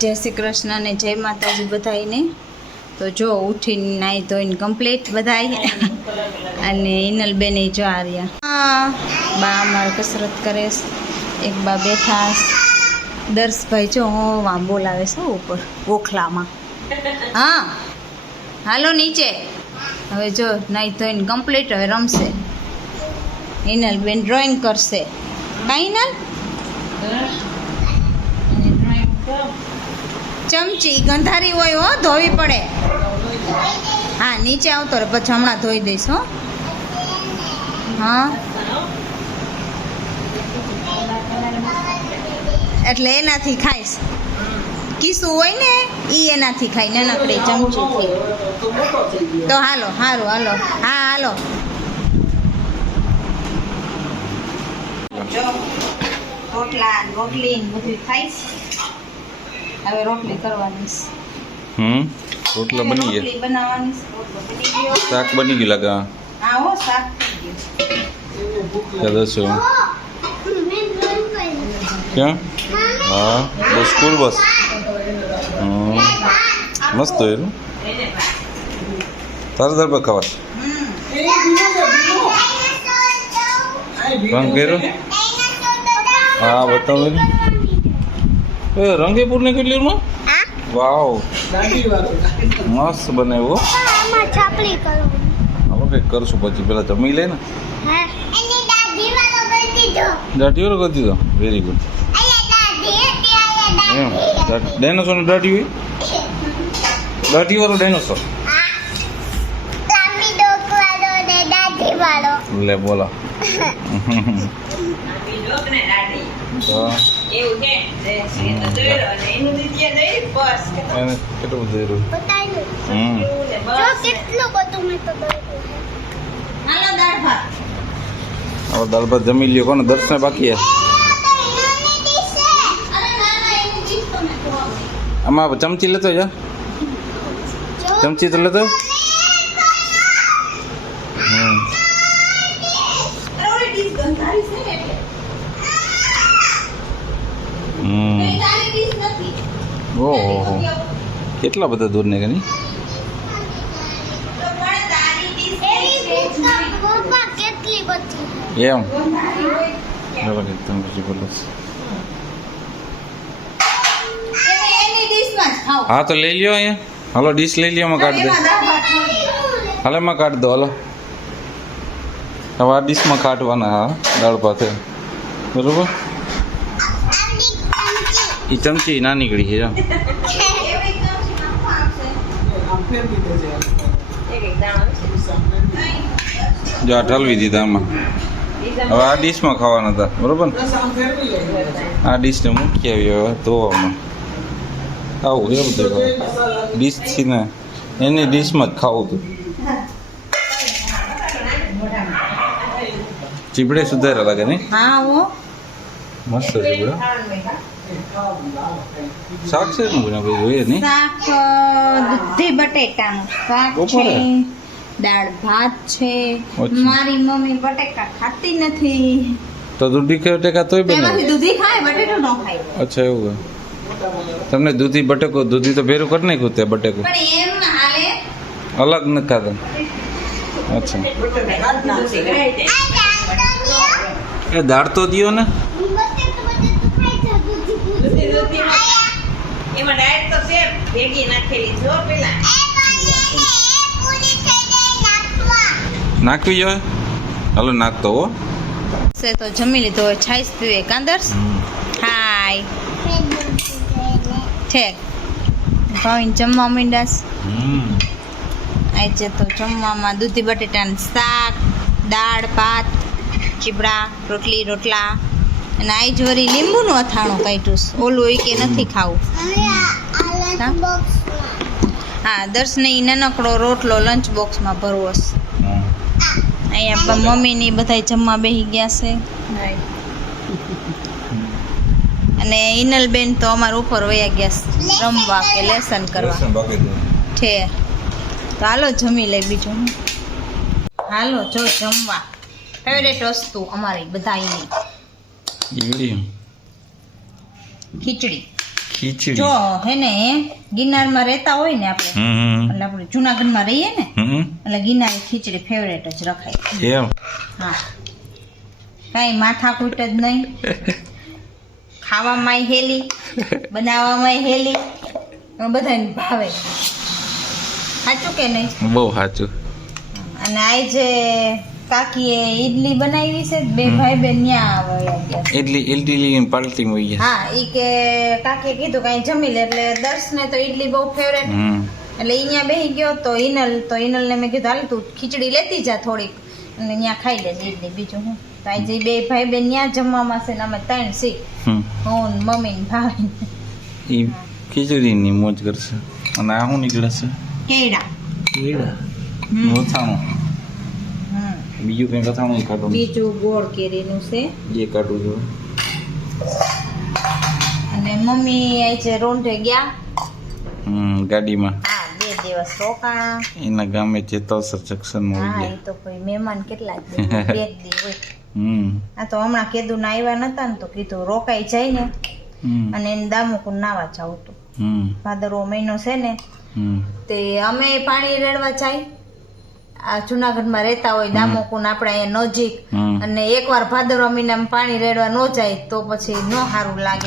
જય શ્રી કૃષ્ણ ને જય માતાજી બધાઈને. તો જો ઉઠીને નાહી ધોઈને કમ્પ્લીટ બધાય અને ઇનલબેન જો આ રહ્યા. બા અમારે કસરત કરે છે, એક બા બેઠા. દર્શભાઈ જો વાં બોલાવે છે ઉપર ગોખલામાં. હા હાલો નીચે. હવે જો નાહી ધોઈને કમ્પ્લીટ હવે રમશે. ઇનલબેન ડ્રોઈંગ કરશે. કાંઈ ના ચમચી ગંધારી હોય હો, ધોવી પડે. હા નીચે આવતો રહે, પછી હમણાં ધોઈ દઈશ હો. હા એટલે એનાથી ખાઈશ. કીસું હોય ને એ એનાથી ખાઈ, નાનકડી ચમચીથી. તો હાલો સારું હાલો. હા હાલો. જો રોટલા રોટલી બધું ખાઈશ. હવે રોટલી કરવાની છે. રોટલા બની ગયા. રોટલી બનાવવાની છે. રોટલો બની ગયો. શાક બની ગયું લાગે. હા હો શાક થઈ ગયું. ક્યાં? હા બસ સ્કૂલ બસ. મસ્ત એનું તારે દર પર ખાવા રંગ કર્યો. હા બતાવો એ રંગેપુર ને કેટલી માં. વાવ મસ્ત બનાવ્યો. હાલો કંઈક કરશું પછી, પેલા જમી લે ને. દાઢી વાળો કરી દીધો. Very good. એમ ડાયનોસોર ની દાઢી હોય. દાઢી વાળો ડાયનોસોર. લે બોલા. કેટલું બધું હવે દાળ ભાત જમી લ્યો. કોને દર્શન બાકી? આમાં ચમચી લેતો જા. ચમચી તો લેતો. ઓહો કેટલા બધા દૂર ને કની. એમ હા તો લઈ લ્યો અહીંયા. હાલો ડીશ લઈ લ્યો. એમાં કાઢી દે. હાલો એમાં કાઢી દો. હાલો હવે આ ડીશમાં કાઢવાના. હા દાળ ભાત બરોબર. એ ચમચી ના નીકળી છે. જો આ ઠલવી દીધા આમાં. હવે આ ડીશમાં ખાવાના હતા બરોબર ને. આ ડીશને મૂકી આવી હવે ધોવામાં. આવું એ બધું ડીશથી ને એની ડીશમાં જ ખાવું હતું. ચીબડે સુધારા લાગે નહીં. હા હો મસ્ત ચીબડા. શાક છે ને ભાઈ જોઈએ નહીં. શાક દૂધી બટેટાનું શાક છે. દાળ ભાત છે. મારી મમ્મી બટેકા ખાતી નથી. તો દૂધી બટેકા તોય બનાવે. દૂધી ખાય, બટેટું ન ખાય. અચ્છા એવું. તમને દૂધી બટેકો દૂધી તો ભેરું કરી નાખ્યું તે બટેકો. પણ એમ હાલે અલગ ન ખાતા. અચ્છા એ દાળ તો દિયો ને. એમાં ડાયરેક્ટ તો છે ભેગી નાખેલી જો પેલા નાખવી જોઈએ. હાલો નાખતો હો. સે તો જમી લીધો હોય. છાઈસ પીવે કાંદર્સ. હાય ઠેક ભાવીને જમવા માંડ્યાસ. આજે તો જમવામાં દૂધી બટેટાનું શાક, દાળ ભાત, ચીબડા, રોટલી રોટલા અને આજ વળી લીંબુનું અથાણું કાઢ્યું. ઓલું હોય કે નથી ખાવું. હા દર્શને નાનકડો રોટલો લંચ બોક્સમાં ભરવો છે. અહીંયા મમ્મીની બધા જમવા બેસી ગયા છે. અને ઇનલબેન તો અમારા ઉપર વયા ગયા છે રમવા કે લેસન કરવા. ઠેર તો હાલો જમી લે. બીજું હાલો જો જમવા. ફેવરેટ વસ્તુ અમારી બધાની ખીચડી. ખીચડી જો હે ને ગિરનારમાં રહેતા હોય ને આપણે એટલે આપણે જુનાગઢમાં રહીએ ને એટલે ગિરનારી ખીચડી ફેવરેટ જ રખાય. એમ હા, કાંઈ માથાકૂટ જ નહીં, ખાવામાં હેલી, બનાવવામાં હેલી, બધાને ભાવે. સાચું કે નહીં? બહુ સાચું. અને આજે કાકીએ ઈડલી બનાવી છે, બે ભાઈ બેન ન્યા વયા ગયા. ઇડલી પાલટી માં ગયા. હા, ઈ કે કાકીએ કીધું કાંઈ જમી લે, એટલે દર્શને તો ઈડલી બહુ ફેવરેટ, એટલે ઈ ન્યા બેસી ગયો. તો ઈનલને મેં કીધું હાલ તું ખીચડી લેતી જા થોડીક, અને ન્યા ખાઈ લે ઈડલી. બીજું હું તો આજે બે ભાઈ બેન ન્યા જમવામાં છે ને અમે 3 સી હું ને મમ્મી ને ભાઈ. ઈ ખીચડીની મોજ કરશે. અને આ શું નીકળે છે? કેળા. અથાણું. બીજું કઈ અથાણું કાઢું? બીજું ગોળ કેરીનું છે એ કાઢું છું. અને મમ્મી આજે રોંઢે ગયા ગાડીમાં. હા, 2 દિવસ રોકાણા એના ગામે ચેતલસર જંકશનમાં હા. આવી એ તો કોઈ મહેમાન કેટલા જ દી, 2 દી હોય. ગયા. આ તો હમણાં કીધું ના આવ્યા નતા ને તો કીધું રોકાઈ જાય ને, અને એને દામુકુંડ નાવા જાવ હતું. ભાદરવો મહિનો છે ને તે અમે પાણી રેડવા જાય. આ જુનાગઢમાં રહેતા હોય દામોકુંડ આપણે અહીંયા નજીક, અને એકવાર ભાદરવા મહિનામાં પાણી રેડવા ન જાય તો પછી ન સારું લાગે.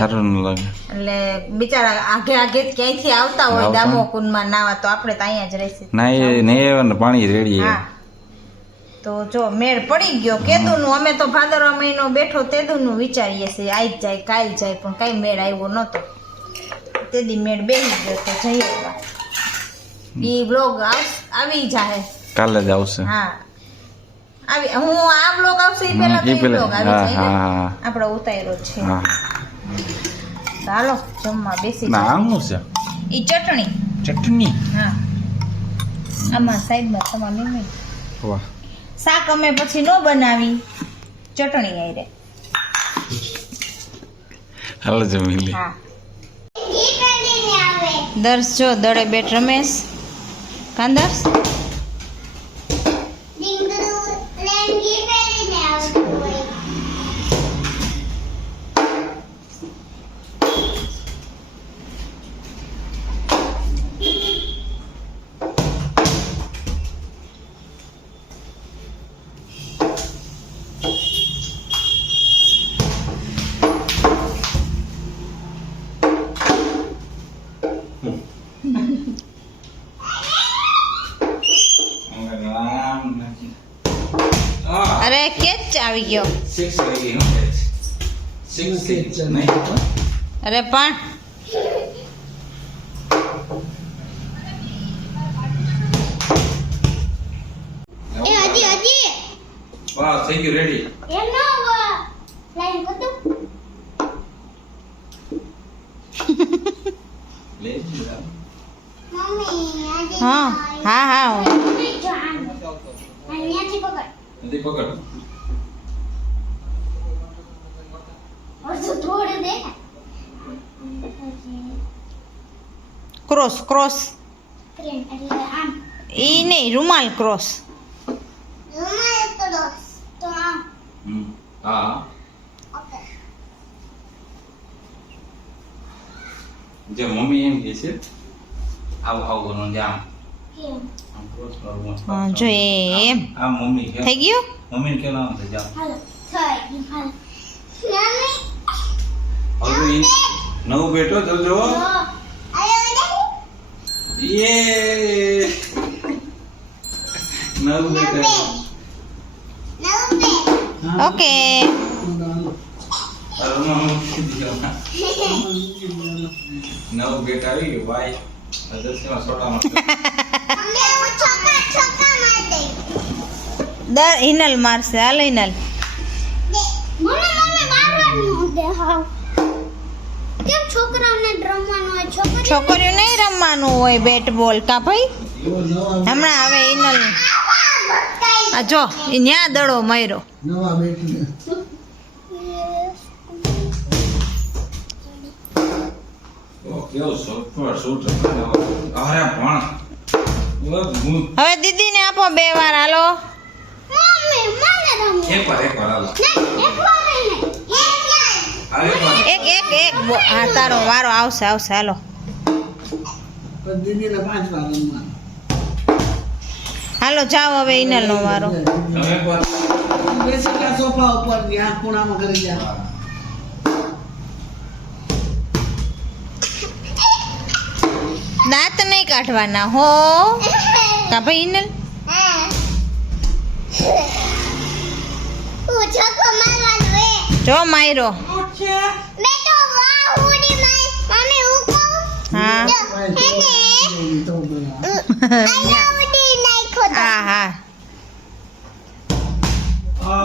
એટલે બિચારા આઘે આઘે ક્યાંયથી આવતા હોય દામોકુંડમાં નાવા, તો આપણે તો અહીંયા જ રહીશું. પાણી રેડીએ. હા, તો જો મેળ પડી ગયો કેદુનું. અમે તો ભાદરવા મહિનો બેઠો તેદુનું વિચારીએ છીએ આઈ જ જાય કાલ જાય, પણ કઈ મેળ આવ્યો નતો. તેદી મેળ બેસી ગયો તો જઈએ. ઈ બ્લોગ આવી જાય કાલે જ આવશે. હા, આવી હું આ બ્લોગ આવશે ઈ પહેલા તો ઈ બ્લોગ આવી જાય ને. આપણે ઉતાર્યો છે. ચાલો જમવા બેસી ના આમ છે ઈ ચટણી. હા, આમાં સાઈડમાં તમારે નહીં. વાહ, શાક અમે પછી નો બનાવી, ચટણી આઈ રે. હાલ જમી લે. હા, દર્શ જો દડે બેટ રમેશ. કાંદર્શ અરે કેચ આવી ગયો. અરે પણ વાહ, થઈ ગયું રેડી. હા હા હા નથી પકડ. ક્રોસ ઈ નહીં, રૂમાલ ક્રોસ. હા, જે મમ્મી એમ કહે છે આવું જામ જો એમ આ મમ્મી કે થઈ ગયું. મમ્મી કે ના થઈ જામ. હવે ઈ નવું બેઠો જોજો. યે નવું બેઠો. ઓકે, નવું બેટ આવી ગયું ભાઈ. દસમાં છોટામાં હિનલ મારશે. હાલ હિનલ. છોકરીઓ નહીં રમવાનું હોય બેટ બોલ કા ભાઈ. હમણાં હવે હિનલ આ જો ન્યા દડો માર્યો. હવે દીદીને આપો 2 વાર. હાલો એક એક એક હા તારો વારો આવશે આવશે હાલો દીદીને 5 વાર રમવાનું. હાલો જાઓ હવે ઇનલનો વારો બેસી ગયા સોફા ઉપર ત્યાં ખૂણામાં કરી જા. દાંત નહીં કાઢવાના હો કા ભાઈ ઇનલ જો માયરો હા હા હા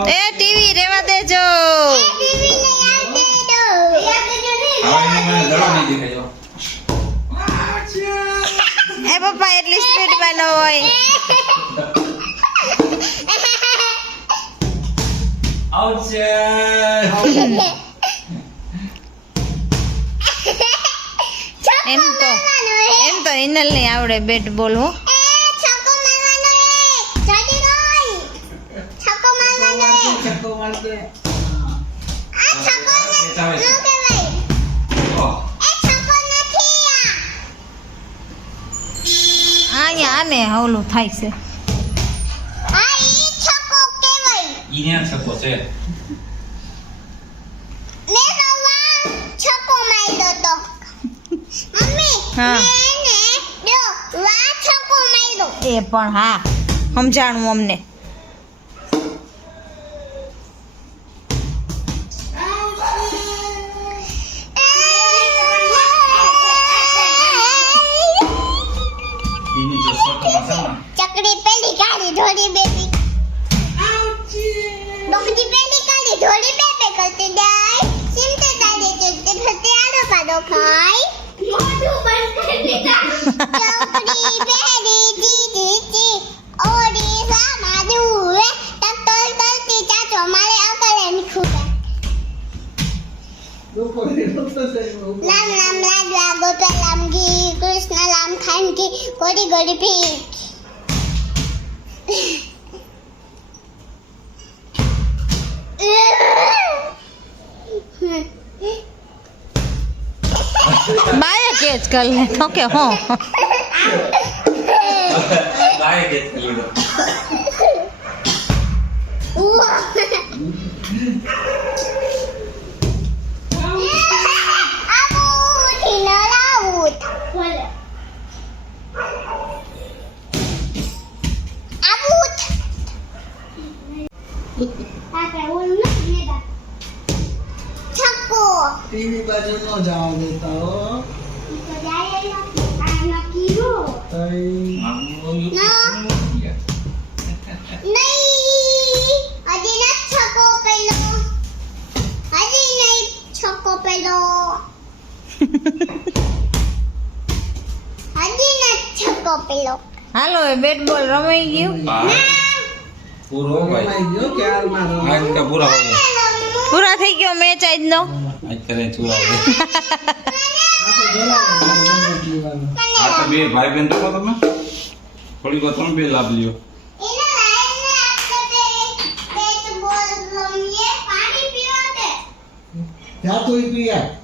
એ ટીવી રેવા દેજો એ પપ્પા એટલી સ્પીડમાં ન હોય એમ તો ઇનલ નહીં આવડે બેટ બોલ હો છક્કો મારતે. અહીંયા આને હવલું થાય છે હા એ પણ હા સમજાણું અમને ચકડી પેલી કાળી ઢોળી બેબી ડોકડી પેલી કાળી ઢોળી બેબે કરતી જાય સિમતે તાલે ચલતે ફરતે આડો પાડો ખાય મોઢું બંધ કરી દીધા ચકડી પેલી દીદી જી ઓડી સામા દુવે તકતલ તલતી ચાચો મારે અકલે નિખુબે રામ રામ લાડવા ગોપાલ રામ કી કૃષ્ણ રામ ખાન કી ગોડી ગોડી પીક બાય કેચ કર લે તો કે હો ટીવી બાજુ ન જવા દેતા હો. તઈ હાલો એ બેટ બોલ રમાઈ ગયું પૂરો ભાઈ રમાઈ ગયો ક્યારમાં રમાય. આજ કા પૂરા હો ગયા પૂરા થઈ ગયો મેચ આજનો આજ કરે ચૂરા હો ગયા આ તો જોડાવે એટલી વાર. આ તો બે ભાઈ બેન તો તમે થોડી વાર તમે બે લાભ લ્યો જા તો ઈ પી આય.